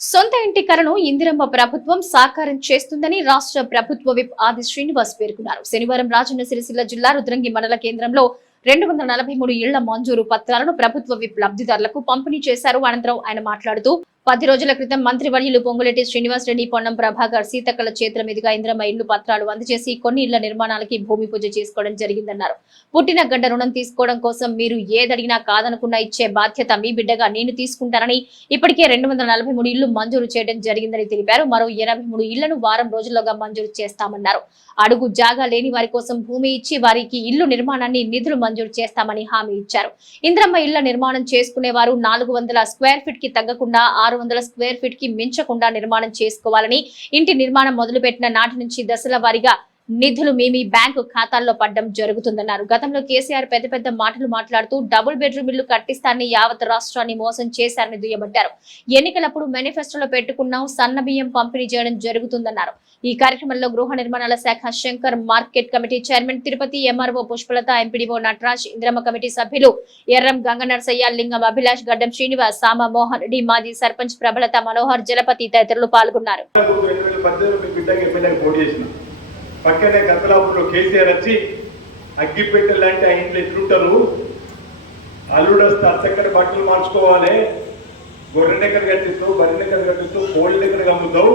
సొంత ఇంటి కలను ఇందిరమ్మ ప్రభుత్వం సాకారం చేస్తుందని రాష్ట్ర ప్రభుత్వ విప్ ఆది శ్రీనివాస్ పేర్కొన్నారు. శనివారం రాజన్న సిరిసిల్ల జిల్లా రుద్రంగి మండల కేంద్రంలో రెండు వందల నలభై మూడు ఇళ్ళ మంజూరు పత్రాలను ప్రభుత్వ విప్ లబ్ధిదారులకు పంపిణీ చేశారు. అనంతరం ఆయన మాట్లాడుతూ పది రోజుల క్రితం మంత్రివర్యులు పొంగులేటి శ్రీనివాస్ రెడ్డి పొన్నం ప్రభాకర్ సీతక్కల చేతుల మీదుగా ఇంద్రమ్మ ఇల్లు పత్రాలు అందజేసి కొన్ని ఇళ్ళ నిర్మాణాలకి భూమి పూజ చేసుకోవడం జరిగిందన్నారు. పుట్టిన గడ్డ రుణం తీసుకోవడం కోసం మీరు ఏదడిగినా కాదనుకున్నా ఇచ్చే బాధ్యత మీ బిడ్డగా నేను తీసుకుంటానని ఇప్పటికే రెండు వందల నలభై మూడు ఇళ్ళు మంజూరు చేయడం జరిగిందని తెలిపారు. మరో ఎనభై మూడు ఇళ్ళను వారం రోజుల్లోగా మంజూరు చేస్తామన్నారు. అడుగు జాగా లేని వారి కోసం భూమి ఇచ్చి వారికి ఇల్లు నిర్మాణాన్ని నిధులు మంజూరు చేస్తామని హామీ ఇచ్చారు. ఇంద్రమ్మ ఇళ్ళ నిర్మాణం చేసుకునే వారు నాలుగు వందల స్క్వేర్ ఫీట్కి తగ్గకుండా ఆరు వందల స్క్వేర్ ఫీట్కి మించకుండా నిర్మాణం చేసుకోవాలని ఇంటి నిర్మాణం మొదలుపెట్టిన నాటి నుంచి దశల వారీగా నిధులు మీ మీ బ్యాంకు ఖాతాల్లో పడ్డం జరుగుతుందన్నారు. గతంలో కేసీఆర్ పెద్ద పెద్ద మాటలు మాట్లాడుతూ డబుల్ బెడ్రూమ్ ఇల్లు కట్టిస్తానని యావత్ రాష్ట్రాన్ని మోసం చేశారని దుయ్యబట్టారు. ఎన్నికలప్పుడు మేనిఫెస్టోలో పెట్టుకున్నాం సన్న బియ్యం పంపిణీ చేయడం జరుగుతుందన్నారు. ఈ కార్యక్రమంలో గృహ నిర్మాణాల శాఖ Shankar market committee chairman Tirupati MRO Pushpalatha MPDO Nataraj Indiramma committee సభ్యులు ఎర్రం గంగనరసయ్య లింగం అభిలాష్ గడ్డం శ్రీనివాస్ సామ మోహన్ రెడ్డి మాజీ సర్పంచ్ ప్రభలత మనోహర్ జలపతి తదితరులు పాల్గొన్నారు. పక్కనే కమలాపూర్లో కేసీఆర్ వచ్చి అగ్గిపెట్టె లాంటి ఆ ఇంట్లో ఎట్లుంటారు అల్లుడు వస్తే అచ్చక్కడి బట్టలు మార్చుకోవాలి. గొర్రె నెక్కలు కట్టిస్తావు బర్రె నెక్కలు కట్టిస్తావు కోళ్ళ నెక్కలు కమ్ముతావు.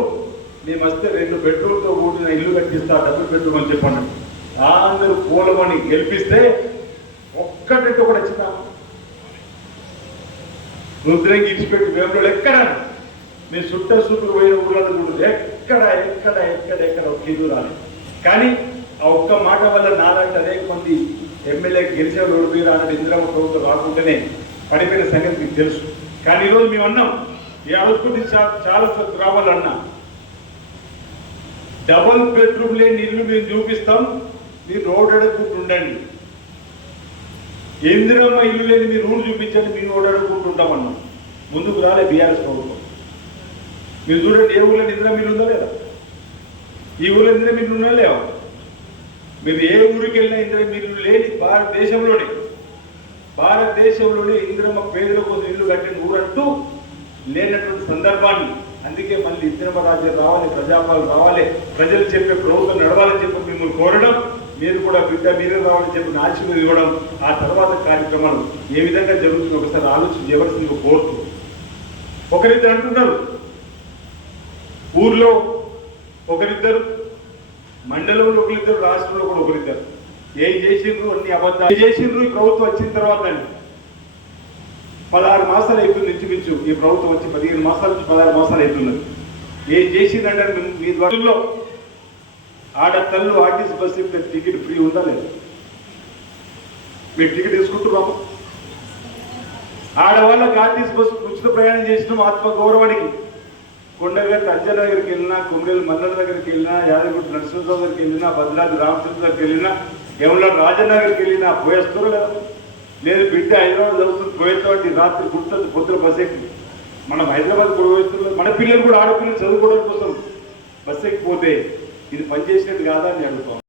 మేము వస్తే రెండు బెడ్రూమ్తో కూడిన ఇల్లు కట్టిస్తా డబుల్ బెడ్రూమ్ అని చెప్పండి. అందరూ పూలమని గెలిపిస్తే ఒక్కటంటే కూడా వచ్చిందా రుద్రంగి ఇచ్చిపెట్టి వేములు ఎక్కడ? మీ చుట్ట చుట్టూ పోయిన ఊళ్ళలో ఎక్కడ ఎక్కడ ఎక్కడ ఎక్కడ ఒక ఇల్లు రాలేదు. కానీ ఆ ఒక్క మాట వల్ల నాలాంటి అనేక మంది ఎమ్మెల్యే గెలిచే రోడ్డు మీద అన్నది ఇందిరమ్మ ప్రభుత్వం రాకుండానే పడిపోయిన సంగతి మీకు తెలుసు. కానీ ఈరోజు మేము అన్నాం ఈ అడుగుతుంది చాలా చాలా సార్లు రావాలన్నా డబుల్ బెడ్రూమ్ లేని ఇల్లు మేము చూపిస్తాం మీరు రోడ్ అడుగుకుంటూ ఉండండి. ఇందిరమ్మ ఇల్లు లేని మీరు ఊరు చూపించండి మీరు రోడ్ అడుగుకుంటూ ఉంటామన్నాం ముందుకు రాలే బీఆర్ఎస్ ప్రభుత్వం. మీరు చూడండి ఏ ఊళ్ళో నిద్ర మీరు ఉందా లేదా? ఈ ఊళ్ళో నిద్ర మీరు ఉన్నా మీరు ఏ ఊరికి వెళ్ళినా ఇంద్ర మీరు లేని భారతదేశంలోనే భారతదేశంలోనే ఇంద్రమ్మ పేదల కోసం ఇల్లు కట్టిన ఊరంటూ లేనటువంటి సందర్భాన్ని అందుకే మళ్ళీ ఇంద్రమ్మ రాజ్యం రావాలి ప్రజాపాలు రావాలి ప్రజలు చెప్పే ప్రభుత్వం నడవాలని చెప్పి మిమ్మల్ని కోరడం మీరు కూడా బిడ్డ మీరే రావాలని చెప్పి ఆశీర్వాదం ఇవ్వడం ఆ తర్వాత కార్యక్రమాలు ఏ విధంగా జరుగుతుంది ఒకసారి ఆలోచన చేయవలసింది కోరుతూ. ఒకరిద్దరు అంటున్నారు ఊర్లో ఒకరిద్దరు మండలంలో ఒకరిద్దరు రాష్ట్రంలో కూడా ఒకరిద్దరు. ఏం చేసిండ్రు? అన్ని అబద్ధాలు. ఏం చేసిండ్రు? ఈ ప్రభుత్వం వచ్చిన తర్వాత అండి. పదహారు మాసాలు అవుతుంది ఇంచుమించు ఈ ప్రభుత్వం వచ్చి పదిహేను మాసాల నుంచి పదహారు మాసాలు అవుతున్నది. ఏం చేసిందంటే మీ- మీ ద్వారా ఆడ తల్లు ఆర్టీసీ బస్సు ఎక్కితే టికెట్ ఫ్రీ ఉందా లేదు? మీరు టికెట్ తీసుకుంటున్నాము ఆడవాళ్ళకి ఆర్టీసీ బస్సు ఉచిత ప్రయాణం చేసినాం ఆత్మ గౌరవానికి కొండగట్టు దగ్గరికి వెళ్ళినా కుమ్రేలు మల్లల దగ్గరికి వెళ్ళినా యాదగిరి నరసింహరావు దగ్గరికి వెళ్ళినా భద్రాద్రి రామచంద్ర దగ్గరికి వెళ్ళినా ఎవరో రాజనగర్కి వెళ్ళినా పోయేస్తారు కదా. లేదు బిడ్డ హైదరాబాద్ చదువుతుంది పోయేటువంటి రాత్రి గుర్తుంది పొద్దున బస్ ఎక్కి. మనం హైదరాబాద్ కూడా పోయిస్తున్నాం. మన పిల్లలు కూడా ఆడపిల్లలు చదువుకోవడం కోసం బస్ ఎక్కిపోతే ఇది పనిచేసినట్టు కాదా అని అడుగుతాం.